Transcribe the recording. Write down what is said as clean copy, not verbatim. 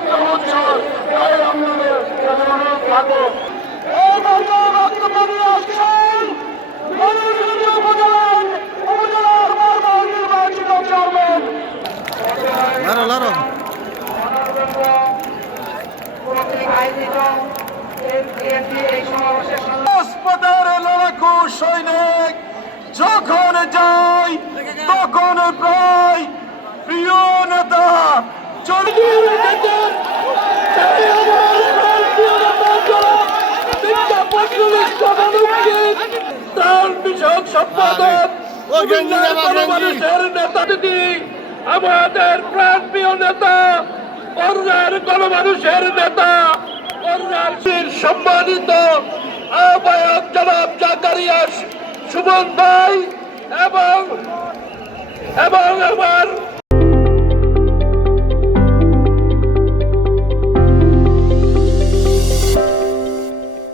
রক্ত হচ্ছে তাই আপনাদের অনুরোধ থাকবে এই দরকার বক্তব্য নিয়ে আসছেন উপজেলার বারবার নির্বাচিত চেয়ারম্যান রাজপথের লড়াকু সৈনিক যখন যাই তখন প্রায় প্রিয় নেতা বিষয়ক সম্পাদক মানুষের নেতা দিদি আমাদের প্রাণ প্রিয় নেতা অরুণার গণমানুষের নেতা অরুণার সম্মানিত আহ্বায়ক জনাব জাকারিয়া সুমন ভাই এবং আমার